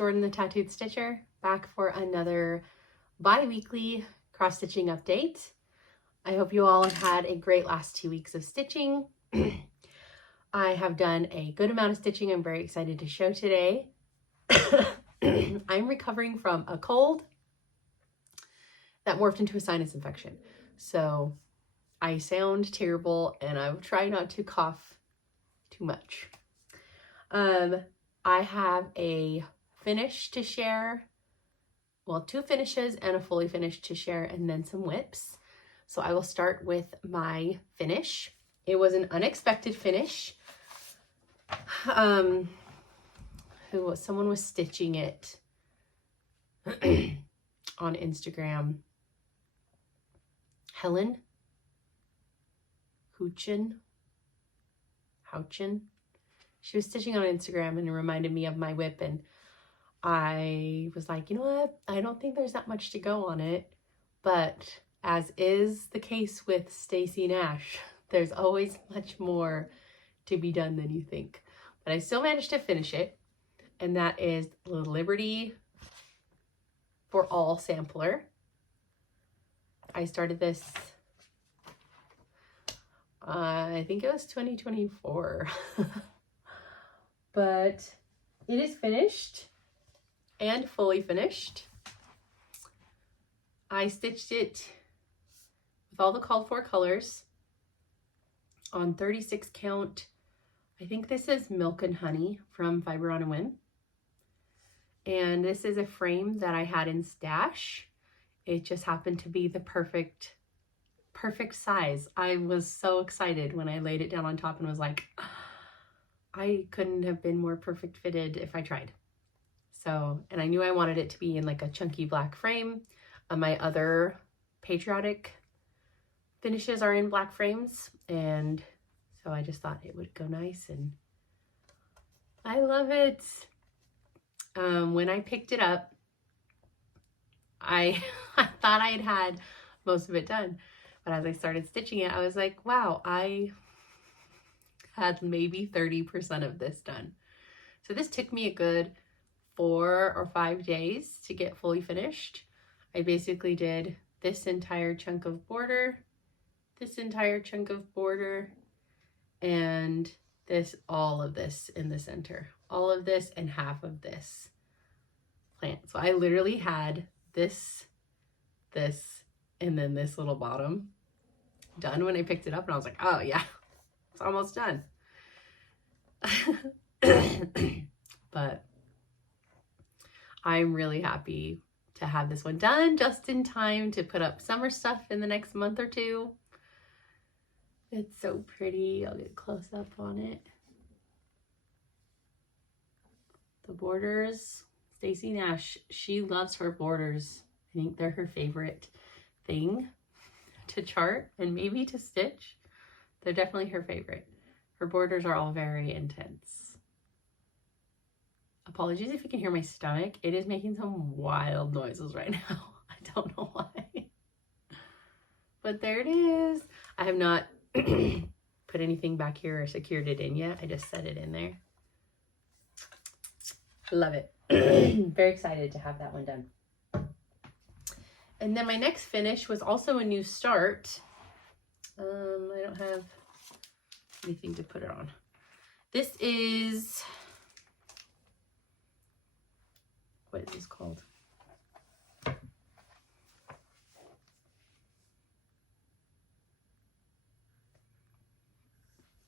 Jordan the Tattooed Stitcher, back for another bi-weekly cross-stitching update. I hope you all have had a great last 2 weeks of stitching. I have done a good amount of stitching I'm very excited to show today. I'm recovering from a cold that morphed into a sinus infection. So I sound terrible and I will try not to cough too much. I have a finish to share. Well, 2 finishes and a fully finished to share, and then some WIPS. So I will start with my finish. It was an unexpected finish. Someone was stitching it on Instagram. Helen Houchin. She was stitching on Instagram and it reminded me of my WIP, and I was like, you know what? I don't think there's that much to go on it, but as is the case with Stacey Nash, there's always much more to be done than you think. But I still managed to finish it, and that is the Liberty for All sampler. I started this, I think it was 2024, but it is finished and fully finished. I stitched it with all the called for colors on 36 count. I think this is Milk and Honey from Fiber on a Whim. And this is a frame that I had in stash. It just happened to be the perfect size. I was so excited when I laid it down on top and was like, I couldn't have been more perfect fitted if I tried. So, and I knew I wanted it to be in like a chunky black frame. My other patriotic finishes are in black frames, and so I just thought it would go nice, and I love it. When I picked it up, I thought I had most of it done, but as I started stitching it, I was like, wow, I had maybe 30% of this done. So this took me a good 4 or 5 days to get fully finished. I basically did this entire chunk of border, this entire chunk of border, and this, all of this in the center, all of this and half of this plant. So I literally had this, and then this little bottom done when I picked it up, and I was like, oh yeah, it's almost done. But I'm really happy to have this one done just in time to put up summer stuff in the next month or 2. It's so pretty. I'll get a close up on it. The borders, Stacey Nash, she loves her borders. I think they're her favorite thing to chart and maybe to stitch. They're definitely her favorite. Her borders are all very intense. Apologies if you can hear my stomach. It is making some wild noises right now. I don't know why. But there it is. I have not put anything back here or secured it in yet. I just set it in there. Love it. Very excited to have that one done. And then my next finish was also a new start. I don't have anything to put it on. This is, what is this called?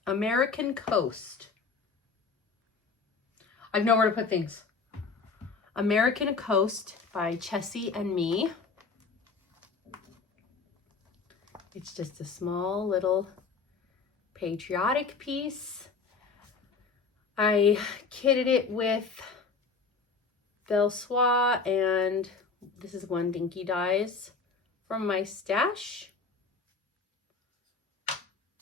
American Coast. I have nowhere to put things. American Coast by Chessie and Me. It's just a small little patriotic piece. I kitted it with Belle Soie, and this is one Dinky Dyes from my stash.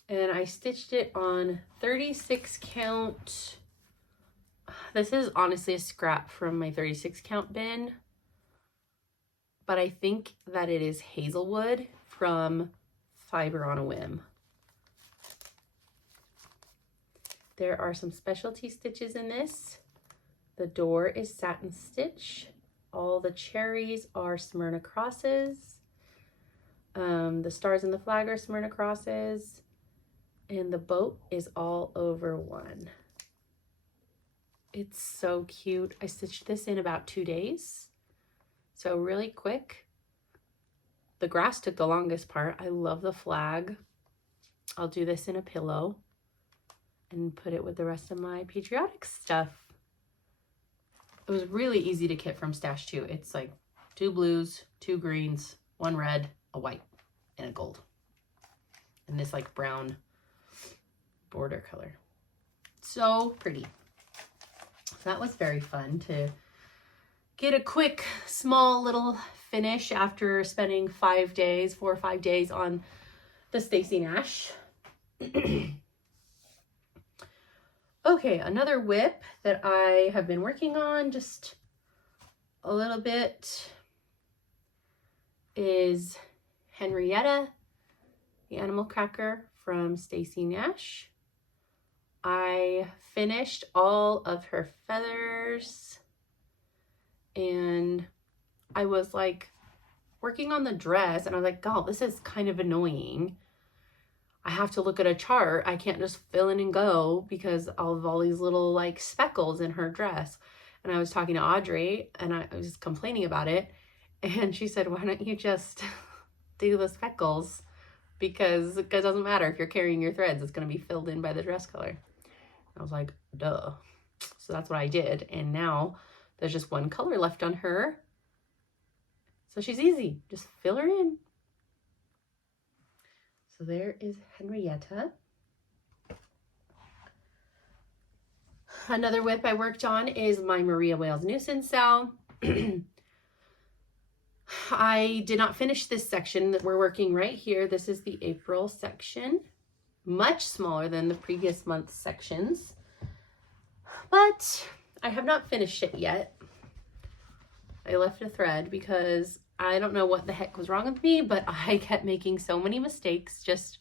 And I stitched it on 36 count. This is honestly a scrap from my 36 count bin, but I think that it is Hazelwood from Fiber on a Whim. There are some specialty stitches in this The door is satin stitch. All the cherries are Smyrna crosses. The stars and the flag are Smyrna crosses. And the boat is all over one. It's so cute. I stitched this in about 2 days. So really quick. The grass took the longest part. I love the flag. I'll do this in a pillow and put it with the rest of my patriotic stuff. It was really easy to kit from Stash too. It's like 2 blues, 2 greens, 1 red, a white, and a gold. And this like brown border color. So pretty. That was very fun to get a quick, small little finish after spending 5 days, 4 or 5 days on the Stacy Nash. Okay, another WIP that I have been working on just a little bit is Henrietta, the animal cracker from Stacy Nash. I finished all of her feathers and I was like working on the dress and I was like, God, this is kind of annoying. I have to look at a chart. I can't just fill in and go because of all these little like speckles in her dress. And I was talking to Audrey and I was complaining about it. And she said, why don't you just do the speckles? Because it doesn't matter if you're carrying your threads, it's going to be filled in by the dress color. I was like, duh. So that's what I did. And now there's just 1 color left on her. So she's easy. Just fill her in. So there is Henrietta. Another WIP I worked on is my Maria Wales Newson cell. I did not finish this section that we're working right here. This is the April section. Much smaller than the previous month's sections. But I have not finished it yet. I left a thread because I don't know what the heck was wrong with me, but I kept making so many mistakes just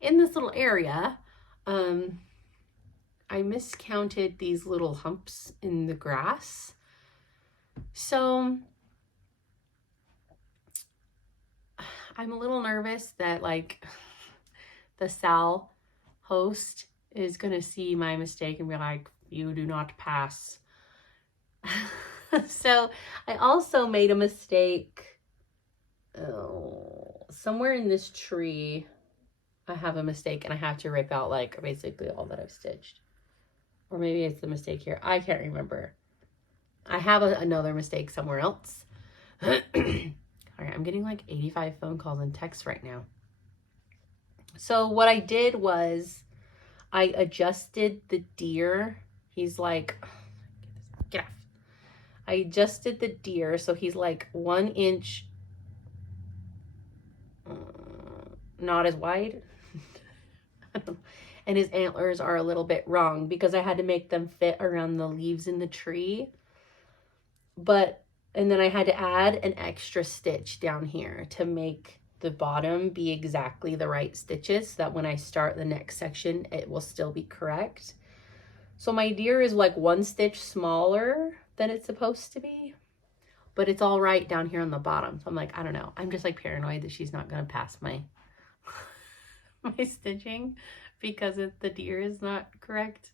in this little area. I miscounted these little humps in the grass. So I'm a little nervous that like the Sal host is going to see my mistake and be like, you do not pass. So I also made a mistake. Oh, somewhere in this tree, I have a mistake and I have to rip out like basically all that I've stitched. Or maybe it's the mistake here. I can't remember. I have another mistake somewhere else. All right, I'm getting like 85 phone calls and texts right now. So what I did was I adjusted the deer. He's like, get off. I adjusted the deer so he's like 1 inch, not as wide. I don't know. And his antlers are a little bit wrong because I had to make them fit around the leaves in the tree. And then I had to add an extra stitch down here to make the bottom be exactly the right stitches so that when I start the next section, it will still be correct. So my deer is like 1 stitch smaller than it's supposed to be, but it's all right down here on the bottom. So I'm like, I don't know. I'm just like paranoid that she's not going to pass my my stitching because the deer is not correct.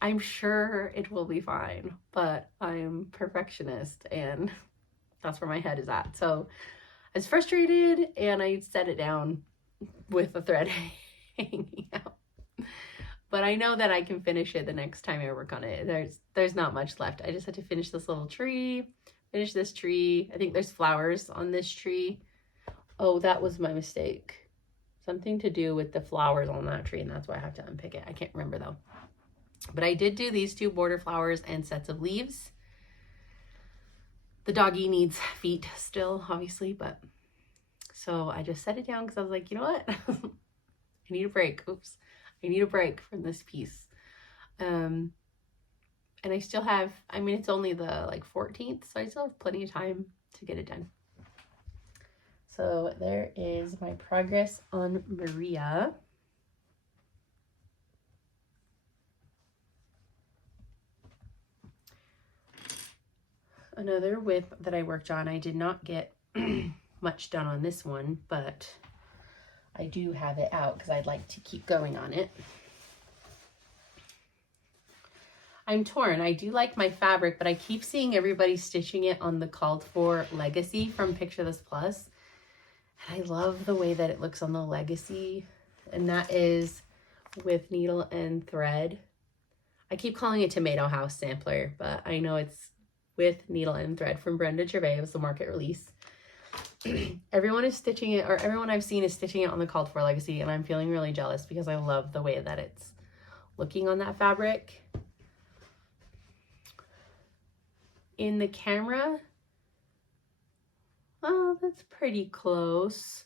I'm sure it will be fine, but I'm perfectionist and that's where my head is at. So I was frustrated and I set it down with the thread hanging out. But I know that I can finish it the next time I work on it. There's not much left. I just had to finish this little tree, finish this tree. I think there's flowers on this tree. Oh, that was my mistake. Something to do with the flowers on that tree, and that's why I have to unpick it. I can't remember though. But I did do these 2 border flowers and sets of leaves. The doggy needs feet still, obviously, but so I just set it down because I was like, you know what? I need a break. Oops. I need a break from this piece. And I still have, I mean, it's only the like 14th, so I still have plenty of time to get it done. So there is my progress on Maria. Another WIP that I worked on. I did not get much done on this one, but I do have it out because I'd like to keep going on it. I'm torn. I do like my fabric, but I keep seeing everybody stitching it on the called for Legacy from Picture This Plus. And I love the way that it looks on the Legacy. And that is with needle and thread. I keep calling it Tomato House Sampler, but I know it's with needle and thread from Brenda Gervais. It was the market release. Everyone is stitching it, or everyone I've seen is stitching it on the called for Legacy, and I'm feeling really jealous because I love the way that it's looking on that fabric. In the camera, oh, that's pretty close.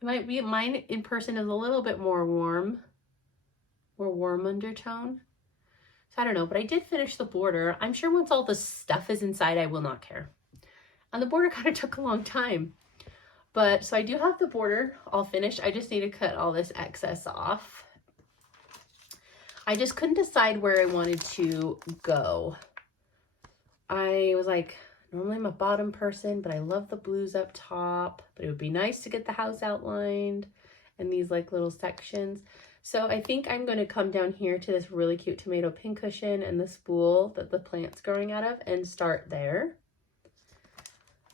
It might be, mine in person is a little bit more warm undertone. So I don't know, but I did finish the border. I'm sure once all the stuff is inside, I will not care. And the border kind of took a long time. But so I do have the border all finished. I just need to cut all this excess off. I just couldn't decide where I wanted to go. I was like, normally I'm a bottom person, but I love the blues up top. But it would be nice to get the house outlined and these like little sections. So I think I'm going to come down here to this really cute tomato pincushion and the spool that the plant's growing out of and start there.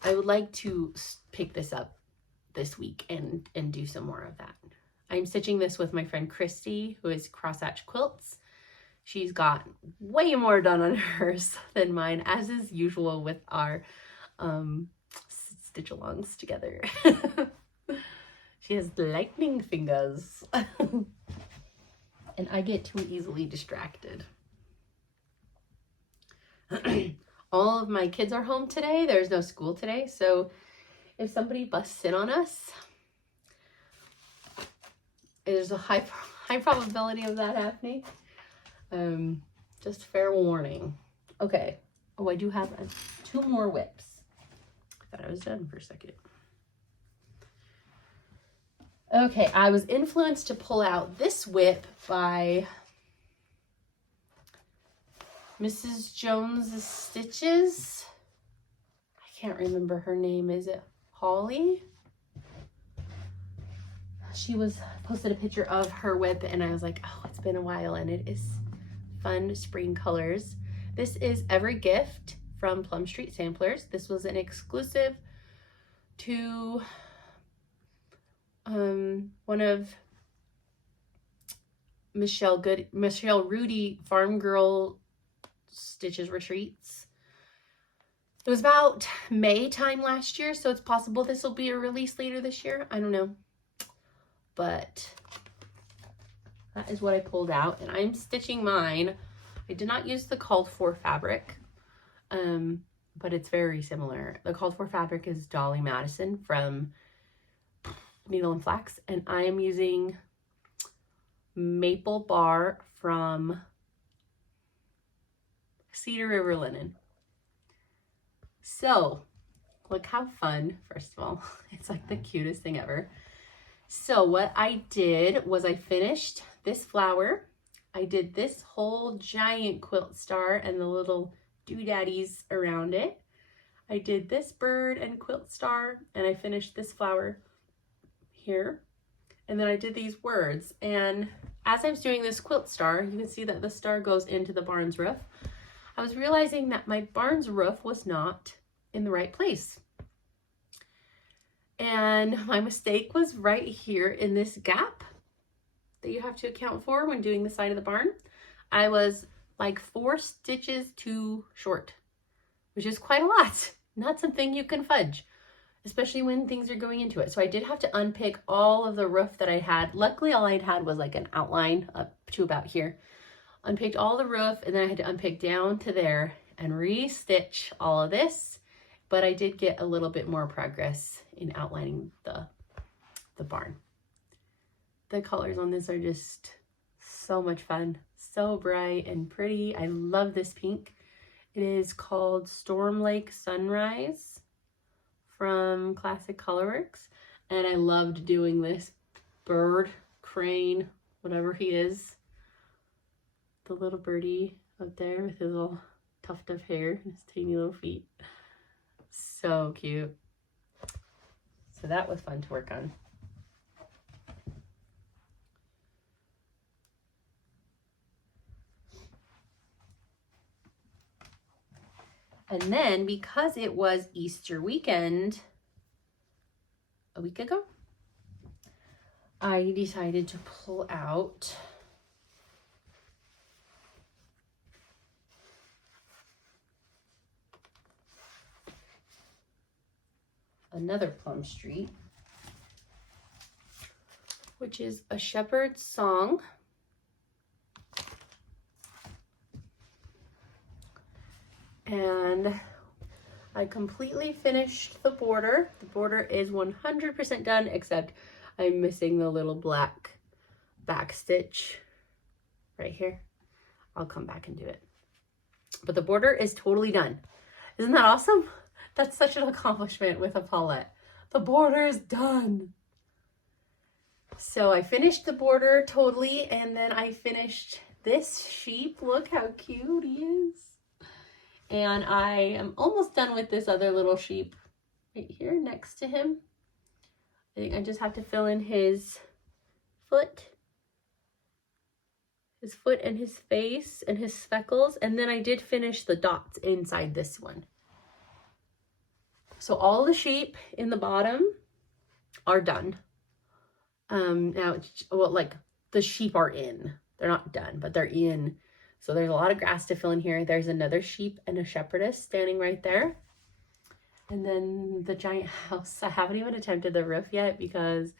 I would like to pick this up this week and do some more of that. I'm stitching this with my friend Christy, who is Cross Hatch Quilts. She's got way more done on hers than mine, as is usual with our stitch-alongs together. She has lightning fingers. And I get too easily distracted. All of my kids are home today. There's no school today, so if somebody busts in on us, there's a high probability of that happening. Just fair warning. Okay. Oh, I do have 2 more WIPs. I thought I was done for a second. Okay, I was influenced to pull out this WIP by Mrs. Jones's Stitches. I can't remember her name. Is it Holly? She posted a picture of her WIP and I was like, oh, it's been a while, and it is fun spring colors. This is Every Gift from Plum Street Samplers. This was an exclusive to one of Michelle Rudy Farm Girl Stitches retreats. It was about May time last year, so it's possible this will be a release later this year. I don't know. But that is what I pulled out, and I'm stitching mine. I did not use the called for fabric, but it's very similar. The called for fabric is Dolly Madison from Needle and Flax, and I am using Maple Bar from Cedar River Linen. So look how fun, first of all, it's like the cutest thing ever. So what I did was I finished this flower. I did this whole giant quilt star and the little doodaddies around it. I did this bird and quilt star, and I finished this flower here. And then I did these words. And as I was doing this quilt star, you can see that the star goes into the barn's roof. I was realizing that my barn's roof was not in the right place. And my mistake was right here in this gap that you have to account for when doing the side of the barn. I was like 4 stitches too short, which is quite a lot. Not something you can fudge, especially when things are going into it. So I did have to unpick all of the roof that I had. Luckily, all I'd had was like an outline up to about here. Unpicked all the roof, and then I had to unpick down to there and re-stitch all of this. But I did get a little bit more progress in outlining the barn. The colors on this are just so much fun, so bright and pretty. I love this pink. It is called Storm Lake Sunrise from Classic Colorworks, and I loved doing this bird, crane, whatever he is, the little birdie up there with his little tuft of hair and his tiny little feet. So cute. So that was fun to work on. And then because it was Easter weekend a week ago, I decided to pull out another Plum Street, which is A Shepherd's Song. And I completely finished the border. The border is 100% done, except I'm missing the little black back stitch right here. I'll come back and do it. But the border is totally done. Isn't that awesome? That's such an accomplishment with a Paulette. The border is done. So I finished the border totally, and then I finished this sheep. Look how cute he is. And I am almost done with this other little sheep right here next to him. I think I just have to fill in his foot and his face and his speckles. And then I did finish the dots inside this one. So all the sheep in the bottom are done. Now, well, like the sheep are in. They're not done, but they're in. So there's a lot of grass to fill in here. There's another sheep and a shepherdess standing right there. And then the giant house. I haven't even attempted the roof yet because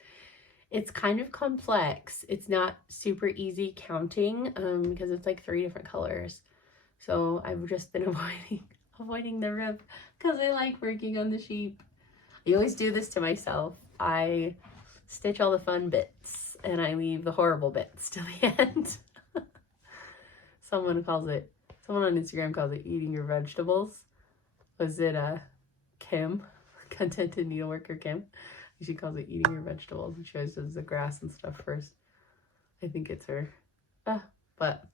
it's kind of complex. It's not super easy counting because it's like 3 different colors. So I've just been avoiding the roof because I like working on the sheep. I always do this to myself. I stitch all the fun bits and I leave the horrible bits till the end. Someone on Instagram calls it eating your vegetables. Was it Kim, contented needleworker Kim? She calls it eating your vegetables. And she always does the grass and stuff first. I think it's her. But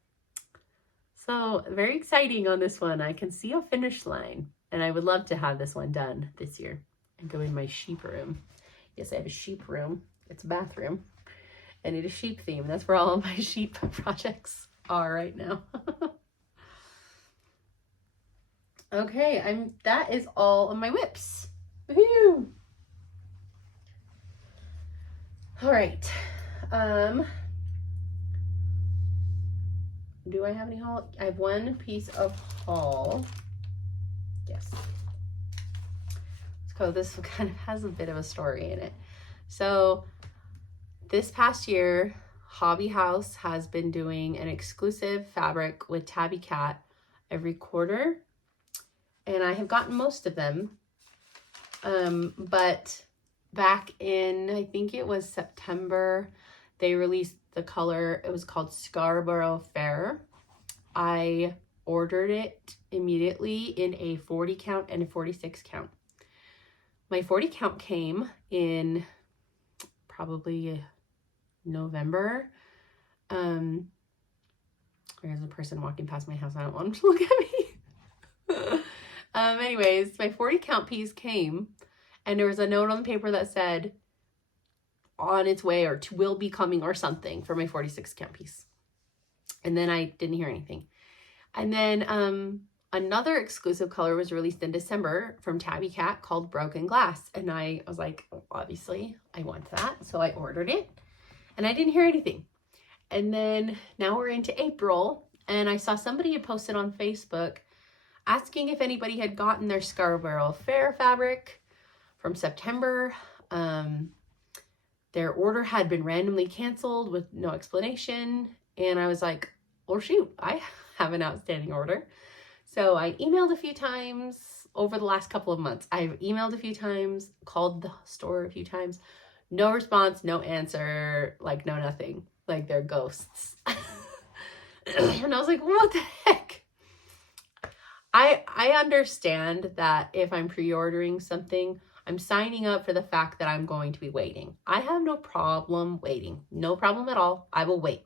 so very exciting on this one. I can see a finish line, and I would love to have this one done this year and go in my sheep room. Yes, I have a sheep room. It's a bathroom, and it is sheep themed. That's where all of my sheep projects are right now. Okay, that is all of my WIPS. Woohoo! All right. Do I have any haul? I have one piece of haul. Yes. So this kind of has a bit of a story in it. So this past year, Hobby House has been doing an exclusive fabric with Tabby Cat every quarter, and I have gotten most of them. But back in, I think it was September, they released the color. It was called Scarborough Fair. I ordered it immediately in a 40 count and a 46 count. My 40 count came in probably November. There's a person walking past my house. I don't want him to look at me. Anyways, my 40 count piece came, and there was a note on the paper that said on its way or will be coming or something for my 46 count piece. And then I didn't hear anything. And then another exclusive color was released in December from Tabby Cat called Broken Glass. And I was like, oh, obviously I want that. So I ordered it and I didn't hear anything. And then now we're into April, and I saw somebody had posted on Facebook asking if anybody had gotten their Scarborough Fair fabric from September. Their order had been randomly canceled with no explanation. And I was like, oh shoot, I have an outstanding order. So I emailed a few times over the last couple of months. I've emailed a few times, called the store a few times. No response, no answer, like no nothing. Like they're ghosts. And I was like, what the heck? I understand that if I'm pre-ordering something, I'm signing up for the fact that I'm going to be waiting. I have no problem waiting. No problem at all. I will wait.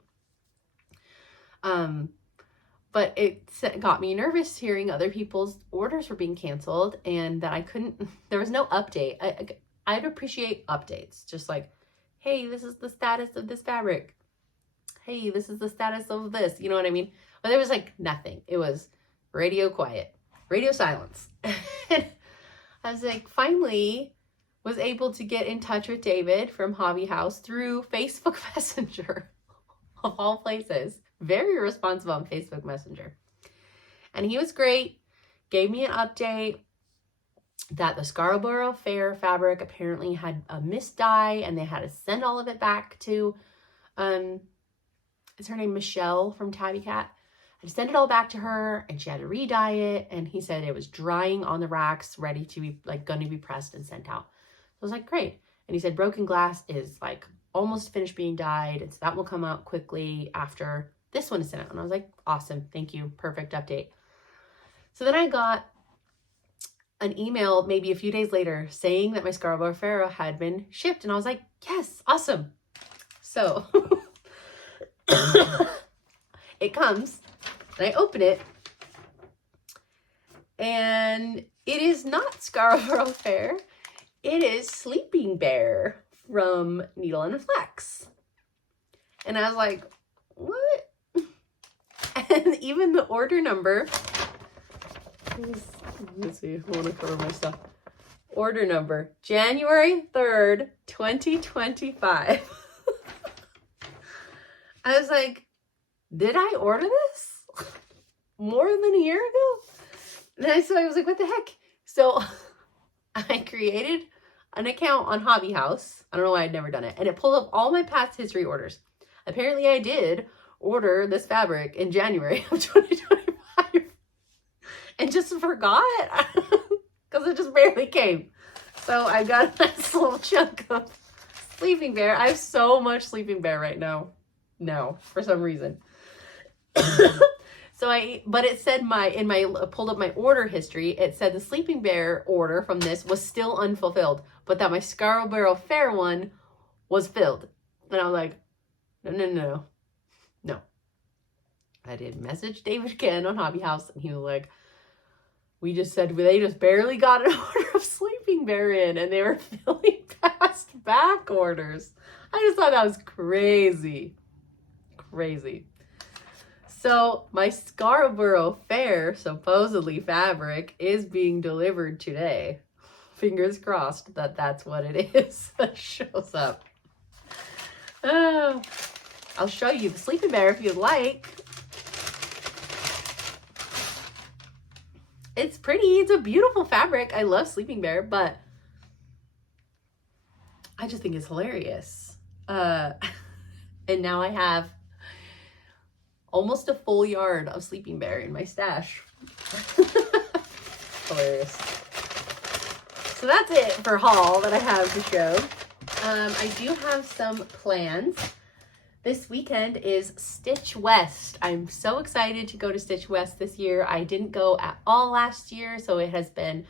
but it got me nervous hearing other people's orders were being canceled and that I couldn't, there was no update. I'd appreciate updates, just like, hey, this is the status of this fabric. Hey, this is the status of this, you know what I mean? But there was like nothing. It was radio quiet, radio silence. And I was like, finally was able to get in touch with David from Hobby House through Facebook Messenger, of all places. Very responsive on Facebook Messenger. And he was great, gave me an update that the Scarborough Fair fabric apparently had a missed dye and they had to send all of it back to, is her name Michelle from Tabby Cat? I sent it all back to her and she had to re-dye it. And he said it was drying on the racks, ready to be like going to be pressed and sent out. So I was like, great. And he said, broken glass is like almost finished being dyed. And so that will come out quickly after this one is sent out. And I was like, awesome. Thank you. Perfect update. So then I got an email maybe a few days later saying that my Scarborough Fair had been shipped. And I was like, yes, awesome. So it comes and I open it and it is not Scarborough Fair. It is Sleeping Bear from Needle and Flex. And I was like, what? And even the order number, let's see, I want to cover my stuff. Order number, January 3rd, 2025. I was like, did I order this more than a year ago? And so I was like, what the heck? So I created an account on Hobby House. I don't know why I'd never done it. And it pulled up all my past history orders. Apparently I did order this fabric in January of 2025 and just forgot because it just barely came. So I got a nice little chunk of Sleeping Bear. I have so much Sleeping Bear right now. No, for some reason. But it said pulled up my order history. It said the Sleeping Bear order from this was still unfulfilled, but that my Scarborough Fair one was filled. And I was like, no. I did message David again on Hobby House and he was like, we just said they just barely got an order of Sleeping Bear in and they were filling past back orders. I just thought that was crazy. So my Scarborough Fair supposedly fabric is being delivered today. Fingers crossed that that's what it is that shows up. Oh, I'll show you the Sleeping Bear if you'd like. It's pretty. It's a beautiful fabric. I love Sleeping Bear, but I just think it's hilarious. And now I have almost a full yard of Sleeping Bear in my stash. Hilarious. So that's it for haul that I have to show. I do have some plans. This weekend is Stitch West. I'm so excited to go to Stitch West this year. I didn't go at all last year, so it has been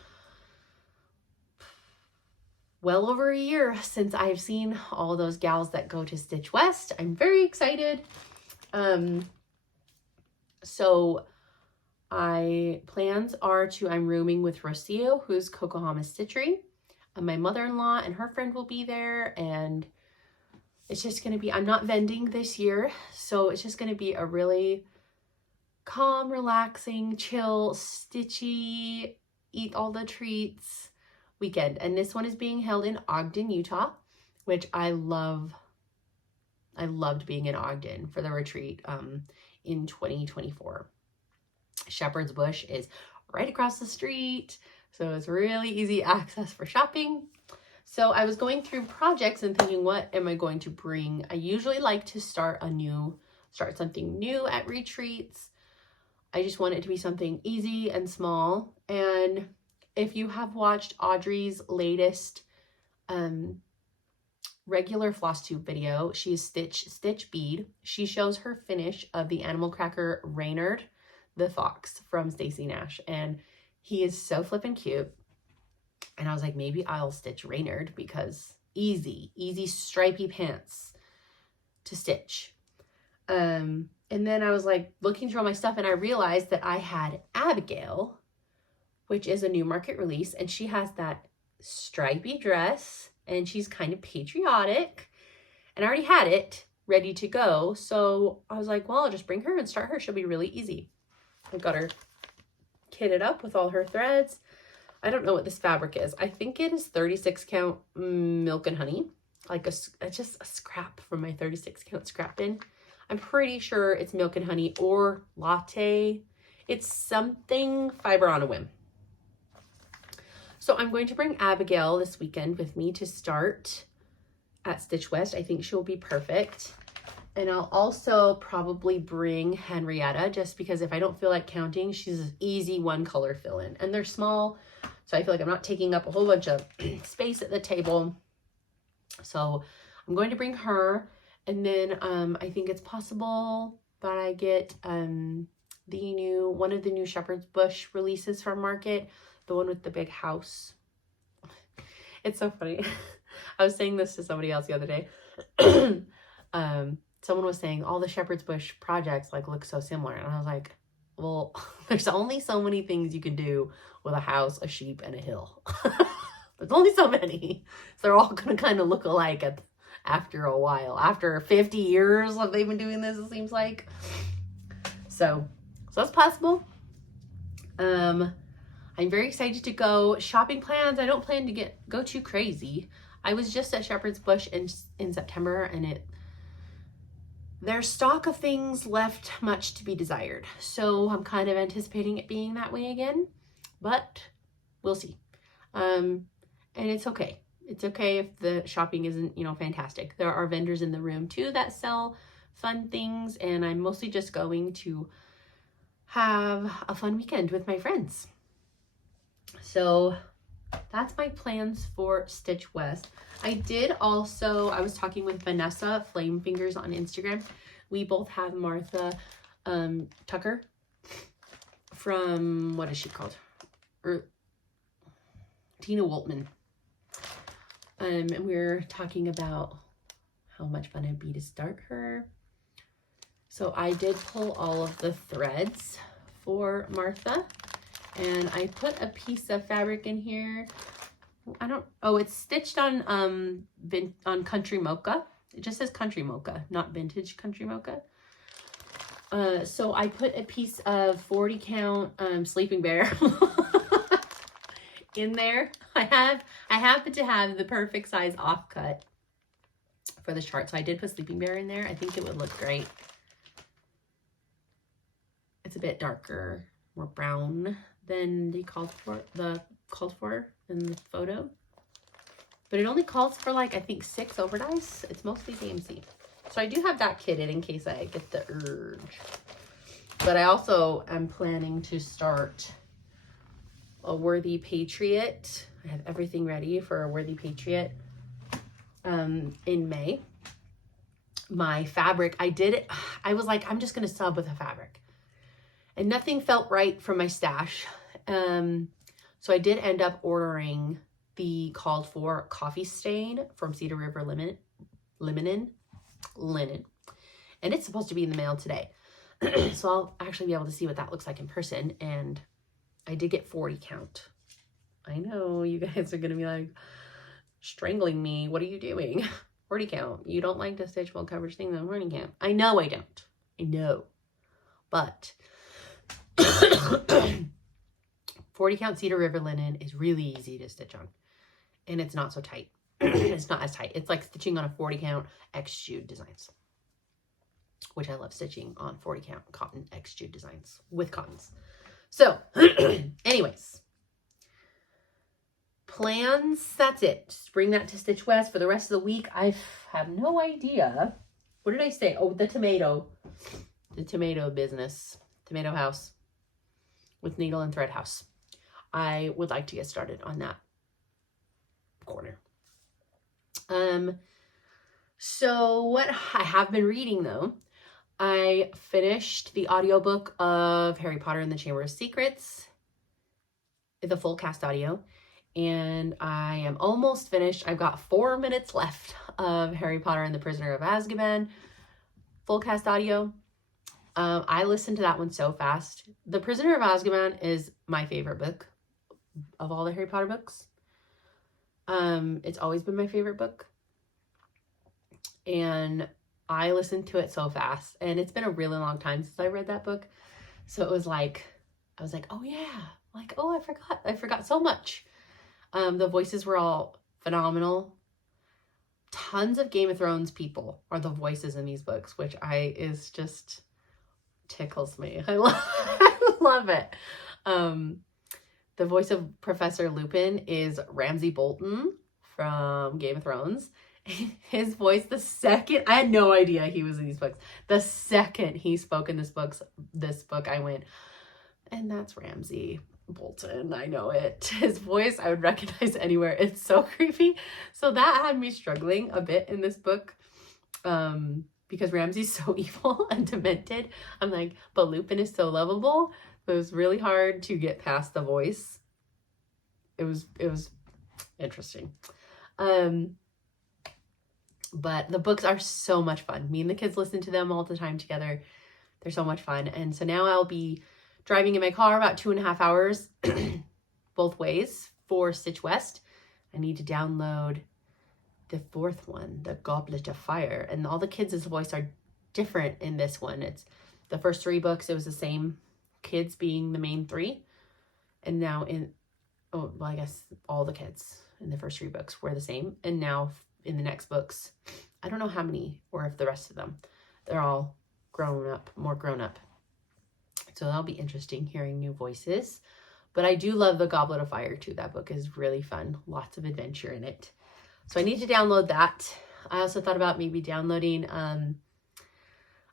well over a year since I've seen all those gals that go to Stitch West. I'm very excited. So plans are I'm rooming with Rocio, who's Kokohama Stitchery. My mother-in-law and her friend will be there, and it's just going to be, I'm not vending this year, so it's just going to be a really calm, relaxing, chill, stitchy, eat all the treats weekend. And this one is being held in Ogden, Utah, which I love. I loved being in Ogden for the retreat in 2024. Shepherd's Bush is right across the street, so it's really easy access for shopping. So I was going through projects and thinking, what am I going to bring? I usually like to start something new at retreats. I just want it to be something easy and small. And if you have watched Audrey's latest regular Flosstube video, she's Stitch Bead. She shows her finish of the Animal Cracker Reynard, the fox from Stacey Nash. And he is so flippin' cute. And I was like, maybe I'll stitch Reynard because easy stripy pants to stitch. And then I was like looking through all my stuff and I realized that I had Abigail, which is a new market release, and she has that stripy dress and she's kind of patriotic, and I already had it ready to go. So I was like, well, I'll just bring her and start her. She'll be really easy. I got her kitted up with all her threads. I don't know what this fabric is. I think it is 36 count Milk and Honey, like just a scrap from my 36 count scrap bin. I'm pretty sure it's Milk and Honey or Latte. It's something Fiber on a Whim. So I'm going to bring Abigail this weekend with me to start at Stitch West. I think she'll be perfect. And I'll also probably bring Henrietta, just because if I don't feel like counting, she's an easy one color fill in. And they're small, so I feel like I'm not taking up a whole bunch of space at the table. So I'm going to bring her. And then I think it's possible that I get one of the new Shepherd's Bush releases from Market, the one with the big house. It's so funny. I was saying this to somebody else the other day. Someone was saying all the Shepherd's Bush projects like look so similar. And I was like, well, there's only so many things you can do with a house, a sheep, and a hill. There's only so many. So they're all going to kind of look alike after a while. After 50 years of they've been doing this, it seems like. So that's possible. I'm very excited to go. Shopping plans, I don't plan to go too crazy. I was just at Shepherd's Bush in September, and their stock of things left much to be desired. So I'm kind of anticipating it being that way again, but we'll see. And it's okay. It's okay if the shopping isn't, fantastic. There are vendors in the room too that sell fun things, and I'm mostly just going to have a fun weekend with my friends. So that's my plans for Stitch West. I was talking with Vanessa Flame Fingers on Instagram. We both have Martha Tucker from, what is she called? Tina Woltman. And we were talking about how much fun it'd be to start her. So I did pull all of the threads for Martha, and I put a piece of fabric in here. It's stitched on Country Mocha. It just says Country Mocha, not Vintage Country Mocha. So I put a piece of 40 count Sleeping Bear in there. I happen to have the perfect size offcut for the chart, so I did put Sleeping Bear in there. I think it would look great. It's a bit darker, more brown than the called for in the photo. But it only calls for I think 6 overdyes. It's mostly DMC. So I do have that kitted in case I get the urge. But I also am planning to start a Worthy Patriot. I have everything ready for a Worthy Patriot in May. My fabric, I was like, I'm just going to sub with a fabric. And nothing felt right from my stash. So I did end up ordering the called for Coffee Stain from Cedar River Linen. And it's supposed to be in the mail today. So I'll actually be able to see what that looks like in person. And I did get 40 count. I know you guys are going to be like, strangling me. What are you doing? 40 count. You don't like to stitch full coverage things on 40 count. I know I don't. I know. But 40 count Cedar River linen is really easy to stitch on. And it's not so tight. It's not as tight. It's like stitching on a 40 count X-Jude designs. Which I love stitching on 40 count cotton X-Jude designs with cottons. So, anyways. Plans, that's it. Just bring that to Stitch West for the rest of the week. I have no idea. What did I say? Oh, the tomato business. Tomato house with needle and thread house. I would like to get started on that corner. So what I have been reading though, I finished the audiobook of Harry Potter and the Chamber of Secrets, the full cast audio, and I am almost finished. I've got 4 minutes left of Harry Potter and the Prisoner of Azkaban. full cast audio. I listened to that one so fast. The Prisoner of Azkaban is my favorite book of all the Harry Potter books. It's always been my favorite book. And I listened to it so fast. And it's been a really long time since I read that book. So it was like, I was like, oh yeah. Like, oh, I forgot so much. The voices were all phenomenal. Tons of Game of Thrones people are the voices in these books, which is just tickles me. I love it. The voice of Professor Lupin is Ramsay Bolton from Game of Thrones. His voice, I had no idea he was in these books. The second he spoke in this book, I went, and that's Ramsay Bolton. I know it. His voice, I would recognize anywhere. It's so creepy. So that had me struggling a bit in this book. Because Ramsay's so evil and demented. I'm like, but Lupin is so lovable. It was really hard to get past the voice. It was interesting. But the books are so much fun. Me and the kids listen to them all the time together. They're so much fun. And so now I'll be driving in my car about 2.5 hours both ways for Stitch West. I need to download the fourth one, the Goblet of Fire. And all the kids' voice are different in this one. It's the first 3 books, it was the same kids being the main 3. And now I guess all the kids in the first 3 books were the same. And now in the next books, I don't know how many, or if the rest of them, they're all more grown up. So that'll be interesting hearing new voices. But I do love the Goblet of Fire too. That book is really fun. Lots of adventure in it. So I need to download that. I also thought about maybe downloading,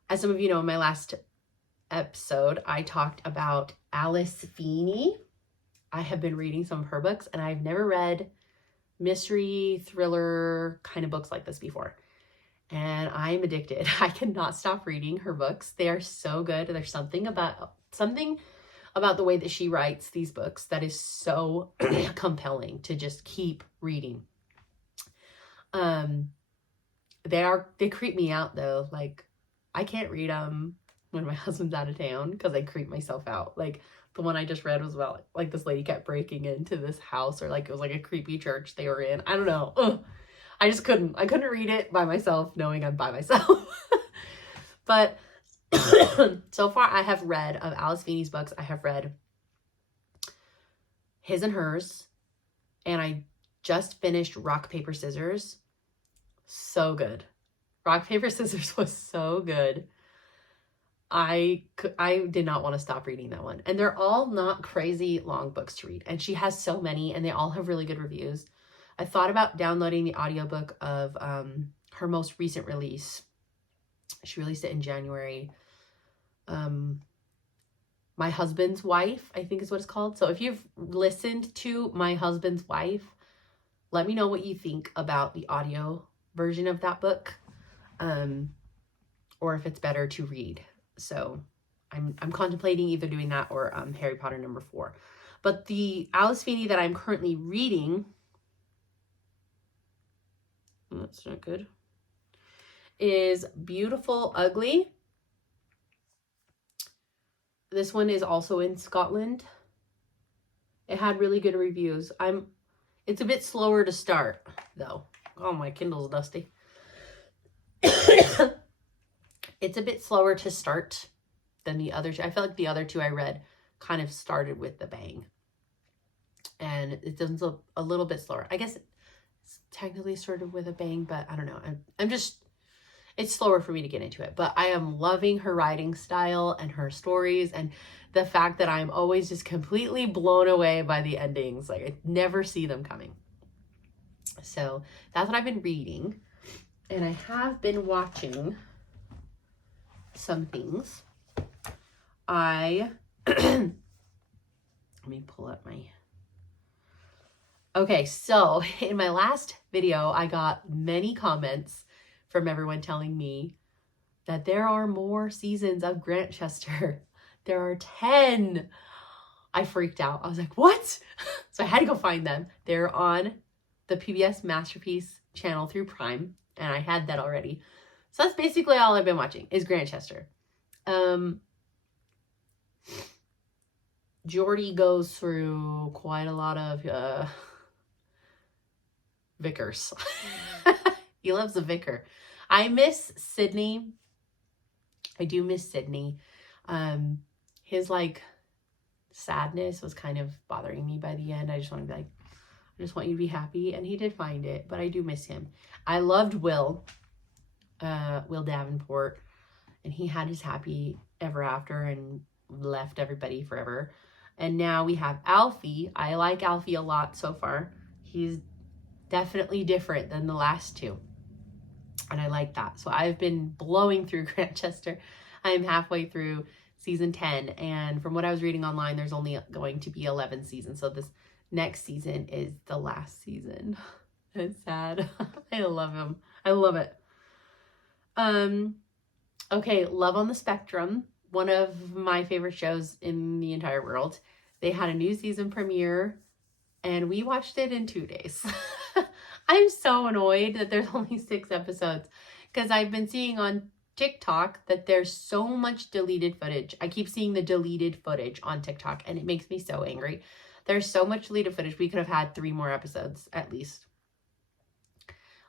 as some of you know, in my last episode, I talked about Alice Feeney. I have been reading some of her books, and I've never read mystery, thriller kind of books like this before. And I'm addicted. I cannot stop reading her books. They are so good. There's something about the way that she writes these books that is so compelling to just keep reading. They creep me out though. Like, I can't read them when my husband's out of town because I creep myself out. Like, the one I just read was about like this lady kept breaking into this house, or like it was like a creepy church they were in. I don't know. Ugh. I couldn't read it by myself, knowing I'm by myself. But so far I have read, of Alice Feeney's books, I have read His and Hers, and I just finished Rock, Paper, Scissors. So good. Rock, Paper, Scissors was so good. I did not want to stop reading that one. And they're all not crazy long books to read. And she has so many, and they all have really good reviews. I thought about downloading the audiobook of her most recent release. She released it in January. My Husband's Wife, I think is what it's called. So if you've listened to My Husband's Wife, let me know what you think about the audio version of that book, or if it's better to read. So I'm contemplating either doing that or Harry Potter #4. But the Alice Feeney that I'm currently reading, that's not good, is Beautiful Ugly. This one is also in Scotland. It had really good reviews. It's a bit slower to start though. Oh, my Kindle's dusty. It's a bit slower to start than the other two. I felt like the other 2 I read kind of started with the bang. And it does a little bit slower. I guess it's technically started with a bang, but I don't know. It's slower for me to get into it. But I am loving her writing style and her stories, and the fact that I'm always just completely blown away by the endings. Like, I never see them coming. So that's what I've been reading. And I have been watching some things. Let me pull up my... Okay, so in my last video, I got many comments from everyone telling me that there are more seasons of Grantchester. There are 10. I freaked out. I was like, what? So I had to go find them. They're on the PBS Masterpiece channel through Prime, and I had that already. So that's basically all I've been watching is Grantchester. Jordy goes through quite a lot of vicars. He loves a vicar. I miss Sydney. I do miss Sydney. His like sadness was kind of bothering me by the end. I just want to be like, I just want you to be happy. And he did find it, but I do miss him. I loved Will Davenport, and he had his happy ever after and left everybody forever. And now we have Alfie. I like Alfie a lot so far. He's definitely different than the last two. And I like that. So I've been blowing through Grantchester. I am halfway through season 10. And from what I was reading online, there's only going to be 11 seasons. So this next season is the last season. It's sad. I love him. I love it. Okay, Love on the Spectrum. One of my favorite shows in the entire world. They had a new season premiere and we watched it in 2 days. I'm so annoyed that there's only 6 episodes because I've been seeing on TikTok that there's so much deleted footage. I keep seeing the deleted footage on TikTok and it makes me so angry. There's so much deleted footage. We could have had 3 more episodes at least.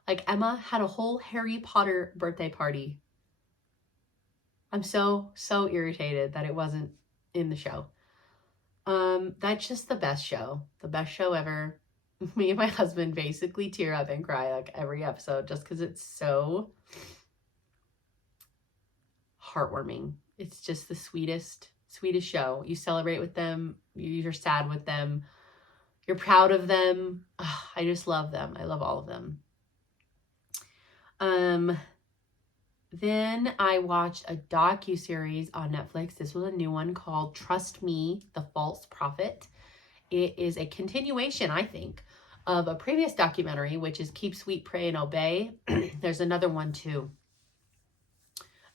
Like Emma had a whole Harry Potter birthday party. I'm so irritated that it wasn't in the show. That's just the best show ever. Me and my husband basically tear up and cry like every episode just because it's so heartwarming. It's just the sweetest show. You celebrate with them. You're sad with them. You're proud of them. Oh, I just love them. I love all of them. Then I watched a docu-series on Netflix. This was a new one called Trust Me, The False Prophet. It is a continuation, I think, of a previous documentary, which is Keep Sweet, Pray, and Obey. There's another one too.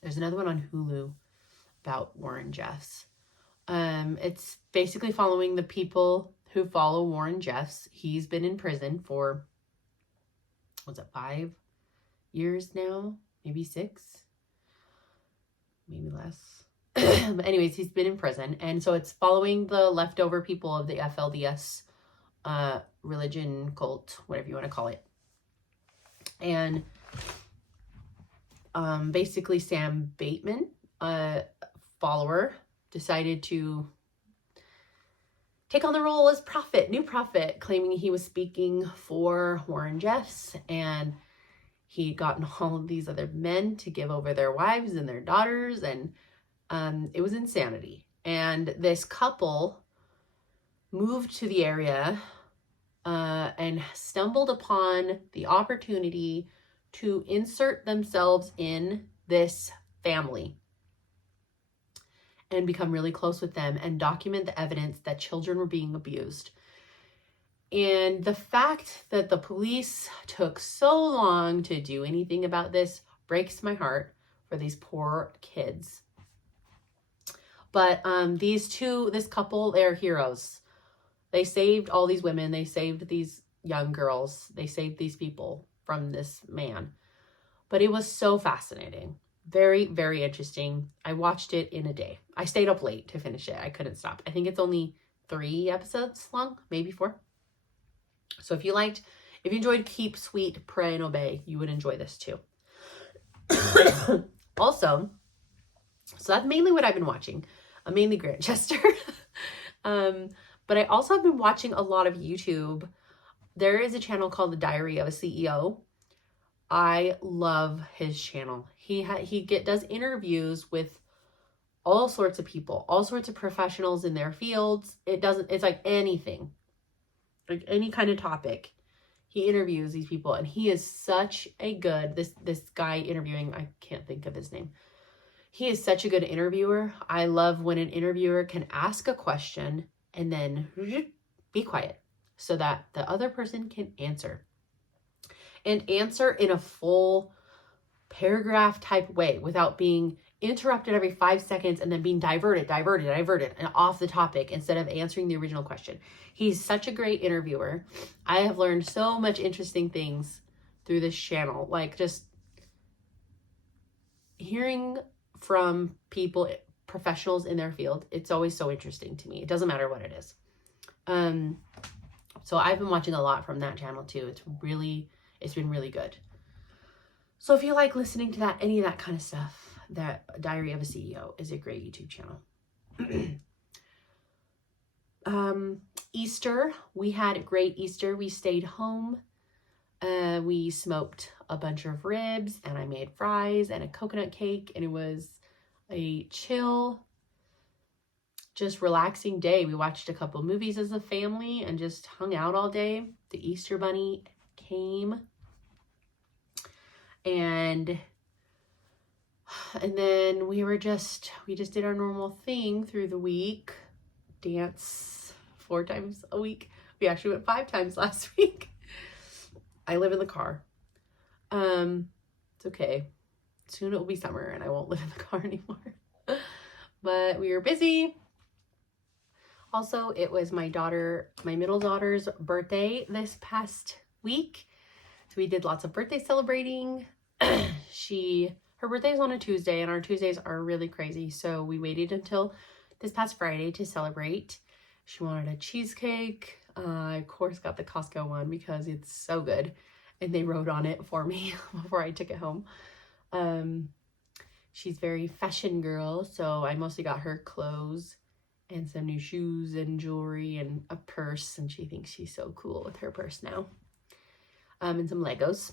There's another one on Hulu about Warren Jeffs. It's basically following the people who follow Warren Jeffs. He's been in prison for, 5 years now? Maybe 6? Maybe less. But anyways, he's been in prison. And so it's following the leftover people of the FLDS religion, cult, whatever you want to call it. And basically Sam Bateman, a follower, decided to take on the role as new prophet, claiming he was speaking for Warren Jeffs, and he'd gotten all of these other men to give over their wives and their daughters, and it was insanity. And this couple moved to the area and stumbled upon the opportunity to insert themselves in this family and become really close with them and document the evidence that children were being abused. And the fact that the police took so long to do anything about this breaks my heart for these poor kids. But this couple, they're heroes. They saved all these women. They saved these young girls. They saved these people from this man. But it was so fascinating. Very, very interesting. I watched it in a day. I stayed up late to finish it. I couldn't stop. I think it's only 3 episodes long, maybe 4. So if you enjoyed Keep Sweet, Pray, and Obey, you would enjoy this too. Also, so that's mainly what I've been watching. Mainly Grantchester. But I also have been watching a lot of YouTube. There is a channel called The Diary of a CEO. I love his channel. He does interviews with all sorts of people, all sorts of professionals in their fields. It's like anything, like any kind of topic. He interviews these people, and he is such a good, this guy interviewing, I can't think of his name. He is such a good interviewer. I love when an interviewer can ask a question and then be quiet so that the other person can answer. And answer in a full paragraph type way without being interrupted every 5 seconds and then being diverted and off the topic instead of answering the original question. He's such a great interviewer. I have learned so much interesting things through this channel. Like just hearing from people, professionals in their field, it's always so interesting to me. It doesn't matter what it is. So I've been watching a lot from that channel too. It's been really good. So if you like listening to that, any of that kind of stuff, that Diary of a CEO is a great YouTube channel. Easter, we had a great Easter. We stayed home. We smoked a bunch of ribs, and I made fries and a coconut cake, and it was a chill, just relaxing day. We watched a couple movies as a family and just hung out all day. The Easter Bunny came, and then we just did our normal thing through the week. Dance 4 times a week. We actually went 5 times last week. I live in the car. It's okay. Soon it will be summer and I won't live in the car anymore. But we were busy. Also, it was my middle daughter's birthday this past week. So we did lots of birthday celebrating. Her birthday is on a Tuesday, and our Tuesdays are really crazy. So we waited until this past Friday to celebrate. She wanted a cheesecake. I, of course, got the Costco one because it's so good. And they wrote on it for me before I took it home. She's very fashion girl, so I mostly got her clothes and some new shoes and jewelry and a purse. And she thinks she's so cool with her purse now. And some Legos.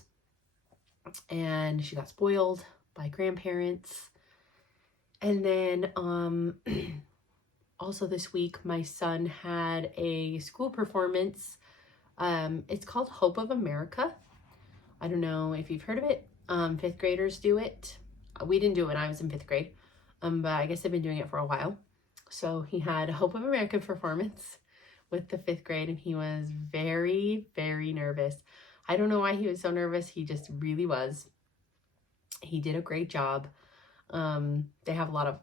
And she got spoiled by grandparents. And then also this week, my son had a school performance. It's called Hope of America. I don't know if you've heard of it. 5th graders do it. We didn't do it when I was in 5th grade, but I guess I've been doing it for a while. So he had a Hope of America performance with the 5th grade, and he was very, very nervous. I don't know why he was so nervous. He just really was. He did a great job. They have a lot of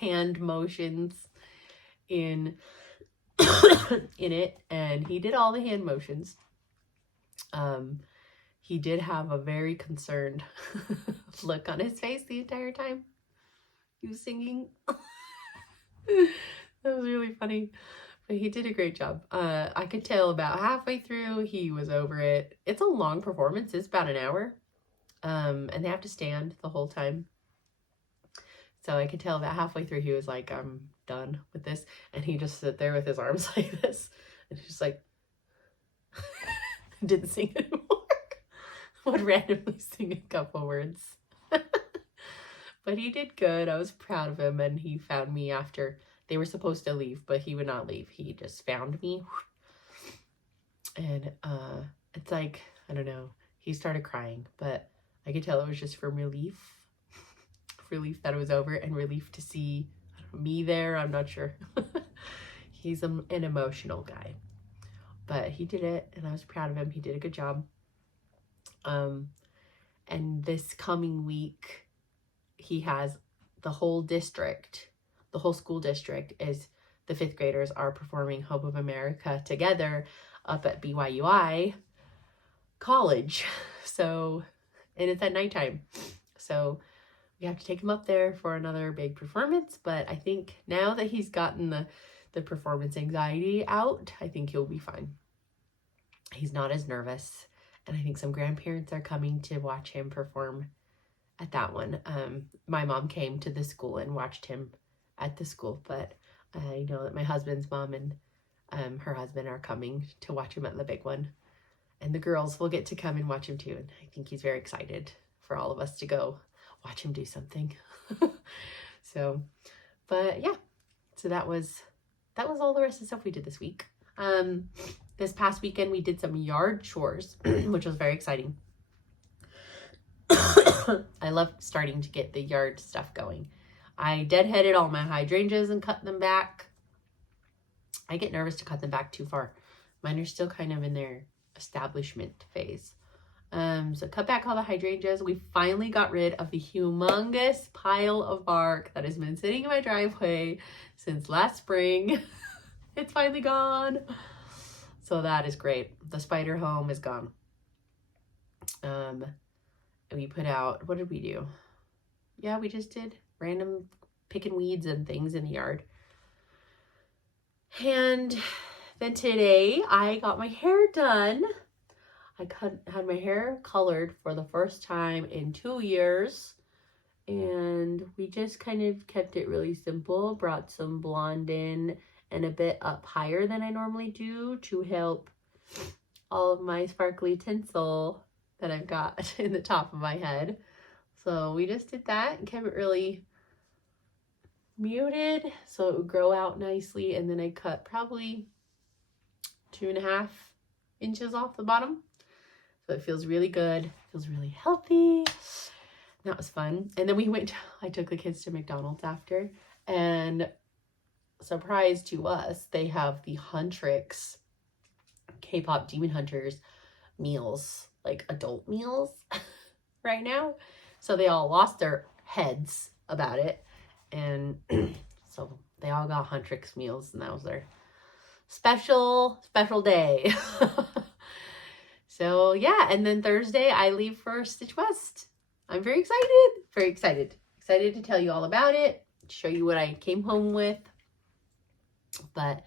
hand motions in it, and he did all the hand motions. He did have a very concerned look on his face the entire time he was singing. That was really funny, but he did a great job. I could tell about halfway through he was over it. It's a long performance. It's about an hour, and they have to stand the whole time. So I could tell about halfway through he was like, I'm done with this. And he just stood there with his arms like this. And he's just like, didn't sing anymore. Would randomly sing a couple words. But he did good. I was proud of him. And he found me after they were supposed to leave, but he would not leave. He just found me. And it's like, I don't know. He started crying, but I could tell it was just from relief. Relief that it was over, and relief to see me there. I'm not sure. He's an emotional guy, but he did it, and I was proud of him. He did a good job. And this coming week, he has the whole district, the whole school district is, the 5th graders are performing Hope of America together up at BYUI college. So, and it's at nighttime. So we have to take him up there for another big performance, but I think now that he's gotten the performance anxiety out, I think he'll be fine. He's not as nervous, and I think some grandparents are coming to watch him perform at that one. My mom came to the school and watched him at the school, but I know that my husband's mom and her husband are coming to watch him at the big one, and the girls will get to come and watch him too, and I think he's very excited for all of us to go watch him do something. So, but yeah, so that was all the rest of the stuff we did this week. This past weekend we did some yard chores, which was very exciting. I love starting to get the yard stuff going. I deadheaded all my hydrangeas and cut them back. I get nervous to cut them back too far. Mine are still kind of in their establishment phase. So cut back all the hydrangeas. We finally got rid of the humongous pile of bark that has been sitting in my driveway since last spring. It's finally gone. So that is great. The spider home is gone. We put out, what did we do? yeah, we just did random picking weeds and things in the yard. And then today I got my hair done. I had my hair colored for the first time in 2 years. And we just kind of kept it really simple, brought some blonde in and a bit up higher than I normally do to help all of my sparkly tinsel that I've got in the top of my head. So we just did that and kept it really muted so it would grow out nicely. And then I cut probably 2.5 inches off the bottom. So it feels really good, feels really healthy. That was fun. And then I took the kids to McDonald's after, and surprise to us, they have the Huntrix K-pop Demon Hunters meals, like adult meals right now. So they all lost their heads about it. And so they all got Huntrix meals, and that was their special day. So yeah, and then Thursday I leave for Stitch West. I'm very excited to tell you all about it, show you what I came home with. But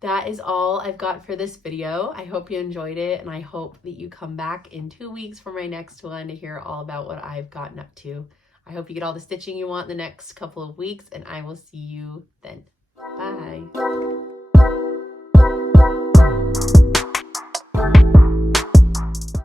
that is all I've got for this video. I hope you enjoyed it, and I hope that you come back in 2 weeks for my next one to hear all about what I've gotten up to. I hope you get all the stitching you want in the next couple of weeks, and I will see you then.